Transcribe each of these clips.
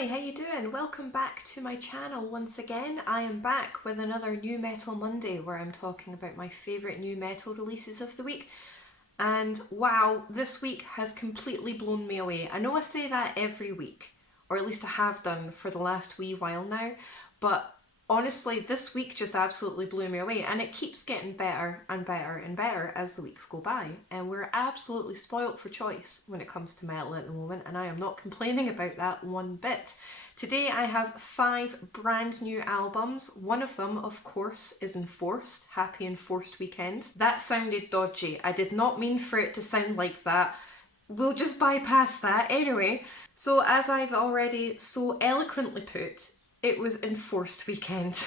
Hi, how you doing? Welcome back to my channel once again. I am back with another New Metal Monday where I'm talking about my favourite new metal releases of the week. And wow, this week has completely blown me away. I know I say that every week, or at least I have done for the last wee while now, but honestly, this week just absolutely blew me away, and it keeps getting better and better and better as the weeks go by. And we're absolutely spoilt for choice when it comes to metal at the moment, and I am not complaining about that one bit. Today I have 5 brand new albums. One of them, of course, is Enforced. Happy Enforced Weekend. That sounded dodgy. I did not mean for it to sound like that. We'll just bypass that anyway. So as I've already so eloquently put, it was Enforced Weekend.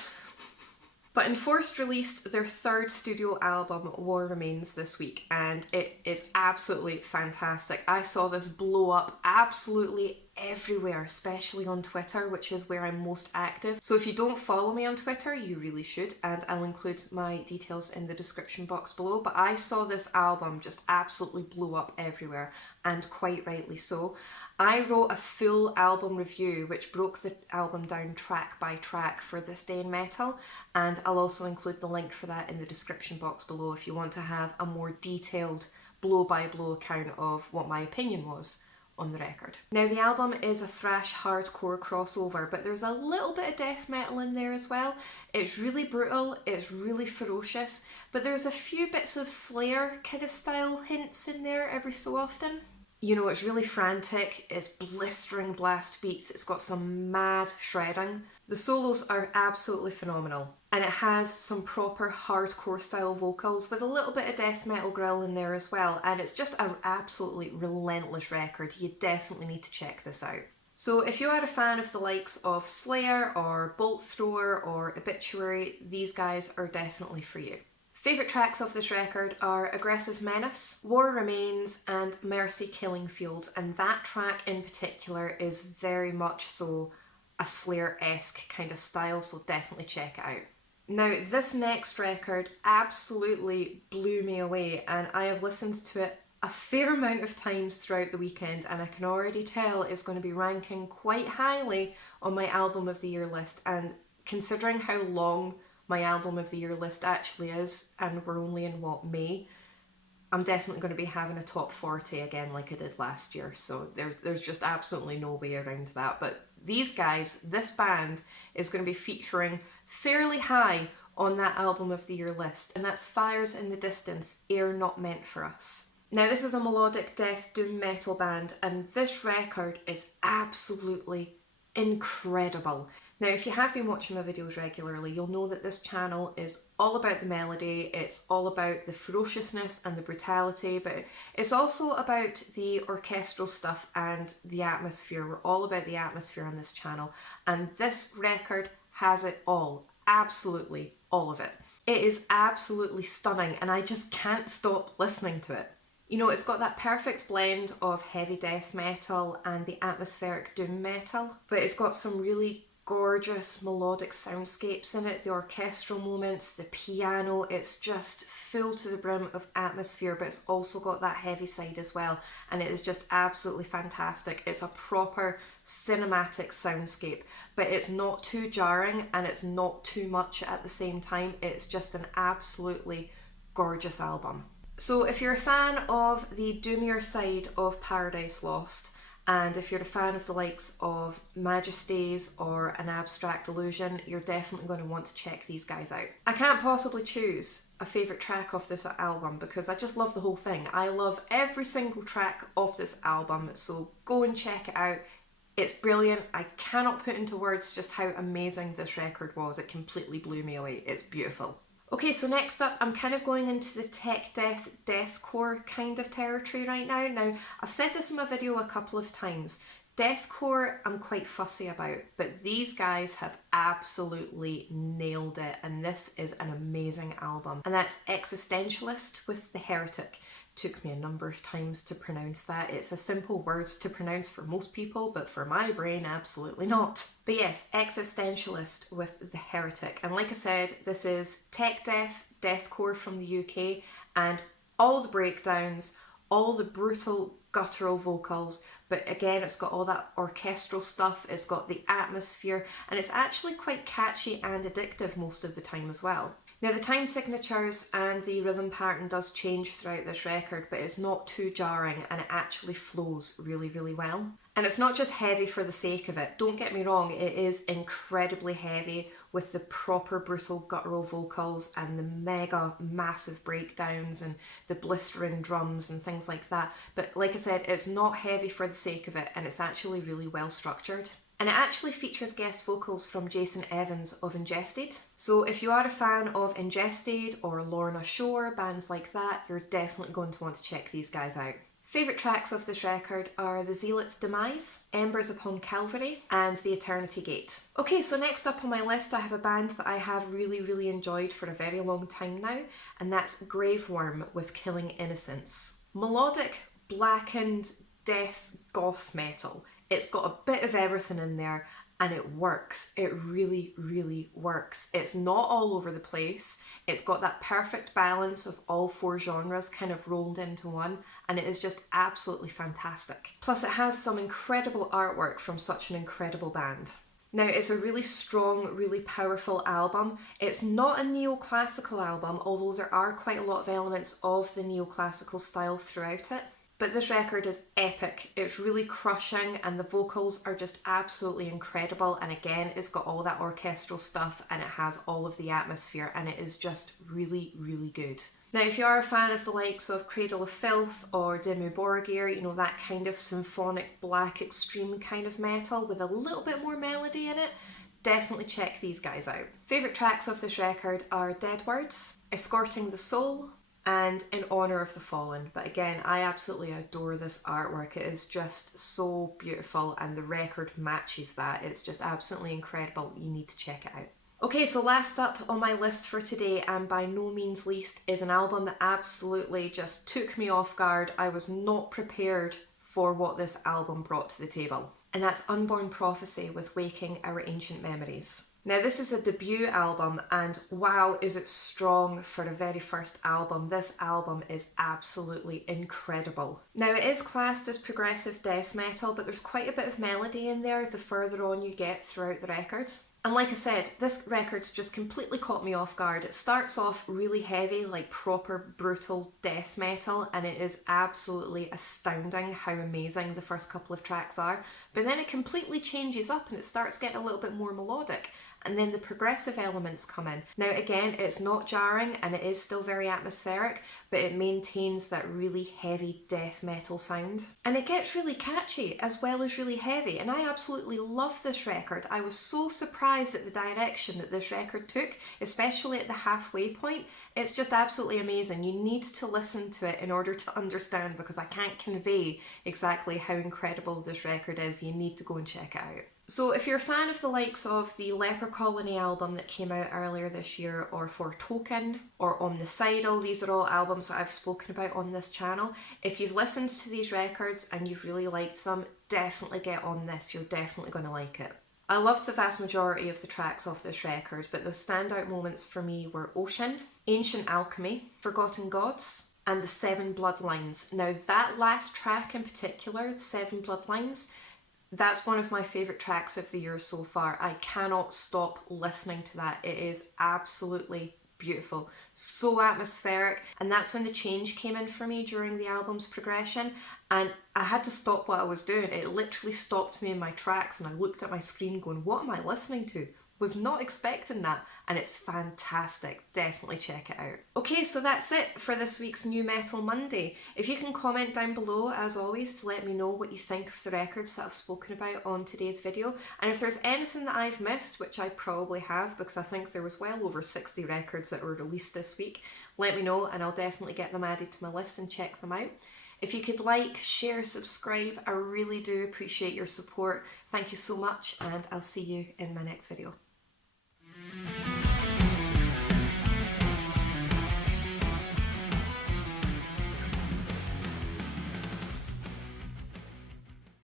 But Enforced released their 3rd studio album, War Remains, this week, and it is absolutely fantastic. I saw this blow up absolutely everywhere, especially on Twitter, which is where I'm most active. So if you don't follow me on Twitter, you really should, and I'll include my details in the description box below. But I saw this album just absolutely blow up everywhere, and quite rightly so. I wrote a full album review which broke the album down track by track for This Day in Metal, and I'll also include the link for that in the description box below if you want to have a more detailed blow-by-blow account of what my opinion was on the record. Now, the album is a thrash hardcore crossover, but there's a little bit of death metal in there as well. It's really brutal, it's really ferocious, but there's a few bits of Slayer kind of style hints in there every so often. You know, it's really frantic, it's blistering blast beats, it's got some mad shredding. The solos are absolutely phenomenal, and it has some proper hardcore style vocals with a little bit of death metal growl in there as well, and it's just an absolutely relentless record. You definitely need to check this out. So if you are a fan of the likes of Slayer or Bolt Thrower or Obituary, these guys are definitely for you. Favourite tracks of this record are Aggressive Menace, War Remains and Mercy Killing Fields, and that track in particular is very much so a Slayer-esque kind of style, so definitely check it out. Now, this next record absolutely blew me away, and I have listened to it a fair amount of times throughout the weekend, and I can already tell it's going to be ranking quite highly on my album of the year list. And considering how long my album of the year list actually is, and we're only in May, I'm definitely going to be having a top 40 again like I did last year, so there's just absolutely no way around that. But these guys, this band, is going to be featuring fairly high on that album of the year list, and that's Fires in the Distance, Air Not Meant for Us. Now, this is a melodic death doom metal band, and this record is absolutely incredible. Now, if you have been watching my videos regularly, you'll know that this channel is all about the melody, it's all about the ferociousness and the brutality, but it's also about the orchestral stuff and the atmosphere. We're all about the atmosphere on this channel, and this record has it all. Absolutely all of it. It is absolutely stunning, and I just can't stop listening to it. You know, it's got that perfect blend of heavy death metal and the atmospheric doom metal, but it's got some really gorgeous melodic soundscapes in it, the orchestral moments, the piano. It's just full to the brim of atmosphere, but it's also got that heavy side as well, and it is just absolutely fantastic. It's a proper cinematic soundscape, but it's not too jarring and it's not too much at the same time. It's just an absolutely gorgeous album. So if you're a fan of the doomier side of Paradise Lost, and if you're a fan of the likes of Majesties or An Abstract Illusion, you're definitely going to want to check these guys out. I can't possibly choose a favourite track of this album because I just love the whole thing. I love every single track of this album, so go and check it out. It's brilliant. I cannot put into words just how amazing this record was. It completely blew me away. It's beautiful. Okay, so next up, I'm kind of going into the tech death, deathcore kind of territory right now. Now, I've said this in my video a couple of times. Deathcore, I'm quite fussy about, but these guys have absolutely nailed it, and this is an amazing album. And that's Existentialist with The Heretic. Took me a number of times to pronounce that. It's a simple word to pronounce for most people, but for my brain, absolutely not. But yes, Existentialist with The Heretic. And like I said, this is tech death, deathcore from the UK, and all the breakdowns, all the brutal guttural vocals, but again it's got all that orchestral stuff, it's got the atmosphere, and it's actually quite catchy and addictive most of the time as well. Now the time signatures and the rhythm pattern does change throughout this record, but it's not too jarring and it actually flows really, really well. And it's not just heavy for the sake of it, don't get me wrong, it is incredibly heavy with the proper brutal guttural vocals and the mega massive breakdowns and the blistering drums and things like that. But like I said, it's not heavy for the sake of it, and it's actually really well structured. And it actually features guest vocals from Jason Evans of Ingested. So if you are a fan of Ingested or Lorna Shore, bands like that, you're definitely going to want to check these guys out. Favourite tracks of this record are The Zealot's Demise, Embers Upon Calvary, and The Eternity Gate. Okay, so next up on my list I have a band that I have really enjoyed for a very long time now, and that's Graveworm with Killing Innocence. Melodic, blackened, death, goth metal. It's got a bit of everything in there, and it works. It really works. It's not all over the place. It's got that perfect balance of all four genres kind of rolled into one, and it is just absolutely fantastic. Plus it has some incredible artwork from such an incredible band. Now it's a really strong, really powerful album. It's not a neoclassical album, although there are quite a lot of elements of the neoclassical style throughout it. But this record is epic, it's really crushing, and the vocals are just absolutely incredible, and again it's got all that orchestral stuff and it has all of the atmosphere, and it is just really good. Now if you are a fan of the likes of Cradle of Filth or Dimmu Borgir, you know, that kind of symphonic black extreme kind of metal with a little bit more melody in it, definitely check these guys out. Favourite tracks of this record are Dead Words, Escorting the Soul, and In Honour of the Fallen. But again, I absolutely adore this artwork. It is just so beautiful, and the record matches that. It's just absolutely incredible. You need to check it out. Okay, so last up on my list for today, and by no means least, is an album that absolutely just took me off guard. I was not prepared for what this album brought to the table. And that's Unborn Prophecy with Waking Our Ancient Memories. Now this is a debut album, and wow is it strong for a very first album. This album is absolutely incredible. Now it is classed as progressive death metal, but there's quite a bit of melody in there the further on you get throughout the record. And like I said, this record's just completely caught me off guard. It starts off really heavy, like proper brutal death metal, and it is absolutely astounding how amazing the first couple of tracks are. But then it completely changes up and it starts getting a little bit more melodic. And then the progressive elements come in. Now again, it's not jarring and it is still very atmospheric, but it maintains that really heavy death metal sound. And it gets really catchy as well as really heavy, and I absolutely love this record. I was so surprised at the direction that this record took, especially at the halfway point. It's just absolutely amazing. You need to listen to it in order to understand, because I can't convey exactly how incredible this record is. You need to go and check it out. So if you're a fan of the likes of the Leper Colony album that came out earlier this year, or For Token, or Omnicidal, these are all albums that I've spoken about on this channel. If you've listened to these records and you've really liked them, definitely get on this. You're definitely going to like it. I loved the vast majority of the tracks of this record, but the standout moments for me were Ocean, Ancient Alchemy, Forgotten Gods, and The Seven Bloodlines. Now that last track in particular, The Seven Bloodlines, that's one of my favourite tracks of the year so far. I cannot stop listening to that. It is absolutely beautiful, so atmospheric, and that's when the change came in for me during the album's progression, and I had to stop what I was doing. It literally stopped me in my tracks, and I looked at my screen going, what am I listening to? Was not expecting that, and it's fantastic. Definitely check it out. Okay, so that's it for this week's New Metal Monday. If you can comment down below, as always, to let me know what you think of the records that I've spoken about on today's video, and if there's anything that I've missed, which I probably have, because I think there was well over 60 records that were released this week, let me know and I'll definitely get them added to my list and check them out. If you could like, share, subscribe, I really do appreciate your support. Thank you so much, and I'll see you in my next video.